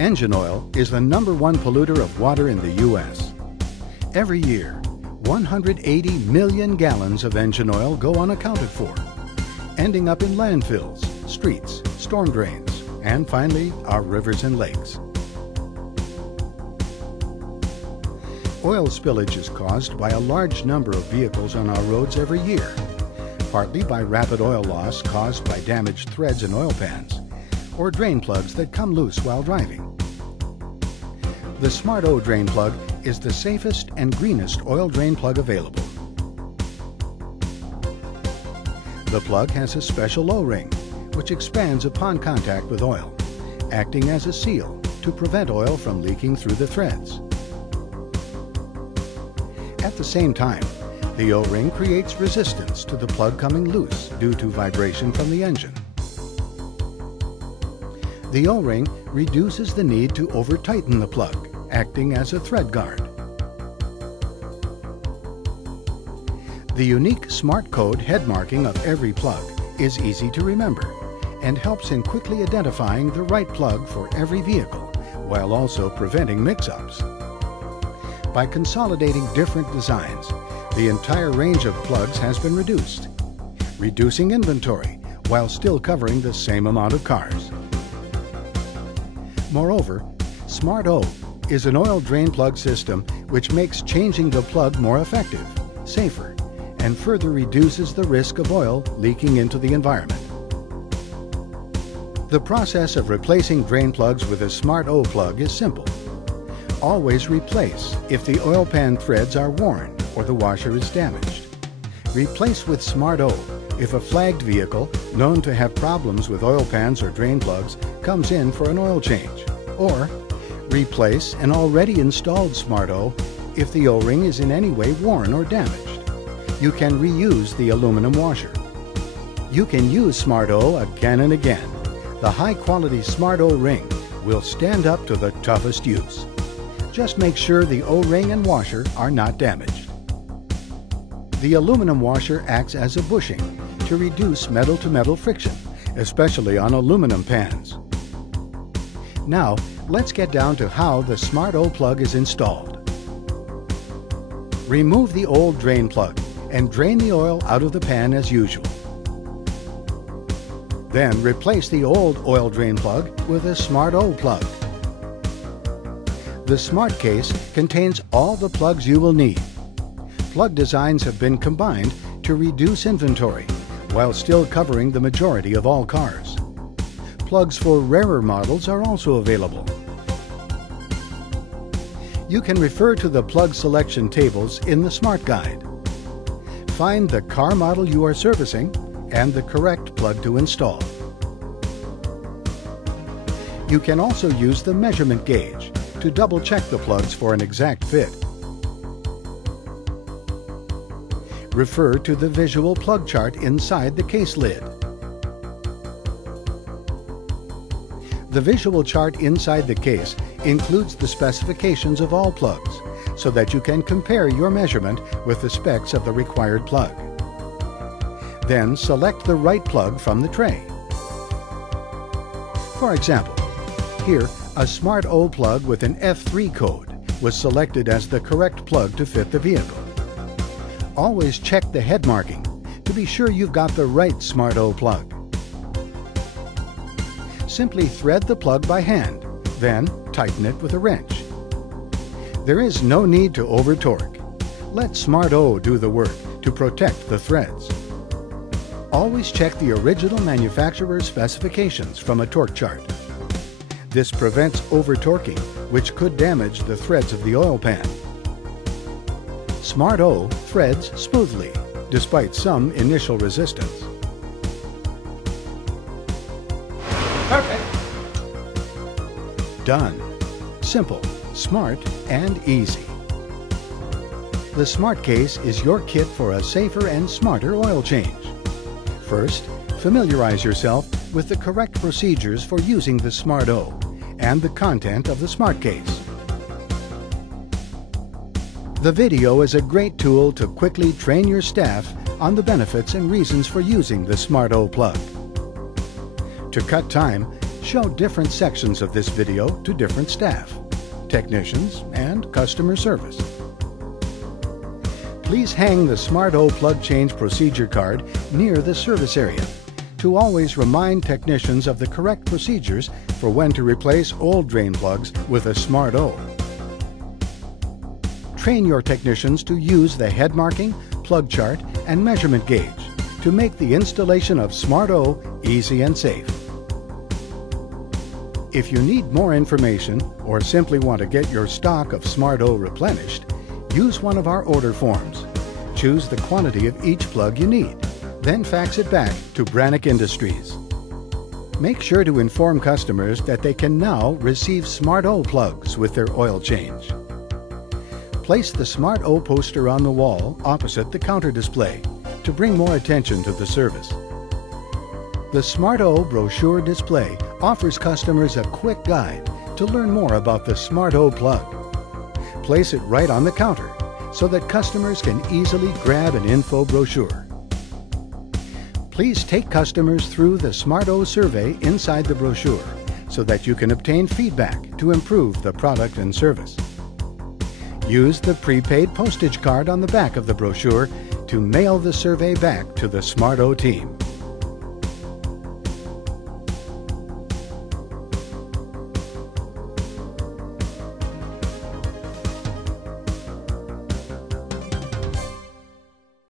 Engine oil is the #1 polluter of water in the U.S. Every year, 180 million gallons of engine oil go unaccounted for, ending up in landfills, streets, storm drains, and finally, our rivers and lakes. Oil spillage is caused by a large number of vehicles on our roads every year, partly by rapid oil loss caused by damaged threads in oil pans, or drain plugs that come loose while driving. The Smart O drain plug is the safest and greenest oil drain plug available. The plug has a special O-ring, which expands upon contact with oil, acting as a seal to prevent oil from leaking through the threads. At the same time, the O-ring creates resistance to the plug coming loose due to vibration from the engine. The O-ring reduces the need to over-tighten the plug, acting as a thread guard. The unique Smart Code head marking of every plug is easy to remember and helps in quickly identifying the right plug for every vehicle, while also preventing mix-ups. By consolidating different designs, the entire range of plugs has been reduced, reducing inventory while still covering the same amount of cars. Moreover, Smart O is an oil drain plug system which makes changing the plug more effective, safer, and further reduces the risk of oil leaking into the environment. The process of replacing drain plugs with a Smart O plug is simple. Always replace if the oil pan threads are worn or the washer is damaged. Replace with Smart O if a flagged vehicle known to have problems with oil pans or drain plugs comes in for an oil change. Or replace an already installed Smart O if the O-ring is in any way worn or damaged. You can reuse the aluminum washer. You can use Smart O again and again. The high-quality Smart O ring will stand up to the toughest use. Just make sure the O-ring and washer are not damaged. The aluminum washer acts as a bushing to reduce metal-to-metal friction, especially on aluminum pans. Now, let's get down to how the Smart O plug is installed. Remove the old drain plug and drain the oil out of the pan as usual. Then replace the old oil drain plug with a Smart O plug. The Smart Case contains all the plugs you will need. Plug designs have been combined to reduce inventory while still covering the majority of all cars. Plugs for rarer models are also available. You can refer to the plug selection tables in the Smart Guide. Find the car model you are servicing and the correct plug to install. You can also use the measurement gauge to double-check the plugs for an exact fit. Refer to the visual plug chart inside the case lid. The visual chart inside the case includes the specifications of all plugs, so that you can compare your measurement with the specs of the required plug. Then select the right plug from the tray. For example, here a Smart O plug with an F3 code was selected as the correct plug to fit the vehicle. Always check the head marking to be sure you've got the right Smart O plug. Simply thread the plug by hand, then tighten it with a wrench. There is no need to over-torque. Let Smart O do the work to protect the threads. Always check the original manufacturer's specifications from a torque chart. This prevents over-torquing, which could damage the threads of the oil pan. Smart O threads smoothly, despite some initial resistance. Perfect. Done. Simple, smart, and easy. The Smart Case is your kit for a safer and smarter oil change. First, familiarize yourself with the correct procedures for using the Smart O and the content of the Smart Case. The video is a great tool to quickly train your staff on the benefits and reasons for using the Smart O plug. To cut time, show different sections of this video to different staff, technicians, and customer service. Please hang the Smart O plug change procedure card near the service area to always remind technicians of the correct procedures for when to replace old drain plugs with a Smart O. Train your technicians to use the head marking, plug chart, and measurement gauge to make the installation of Smart O easy and safe. If you need more information or simply want to get your stock of Smart O replenished, use one of our order forms. Choose the quantity of each plug you need, then fax it back to Brannick Industries. Make sure to inform customers that they can now receive Smart O plugs with their oil change. Place the Smart O poster on the wall opposite the counter display to bring more attention to the service. The Smart O brochure display offers customers a quick guide to learn more about the Smart O plug. Place it right on the counter so that customers can easily grab an info brochure. Please take customers through the Smart O survey inside the brochure so that you can obtain feedback to improve the product and service. Use the prepaid postage card on the back of the brochure to mail the survey back to the Smart O team.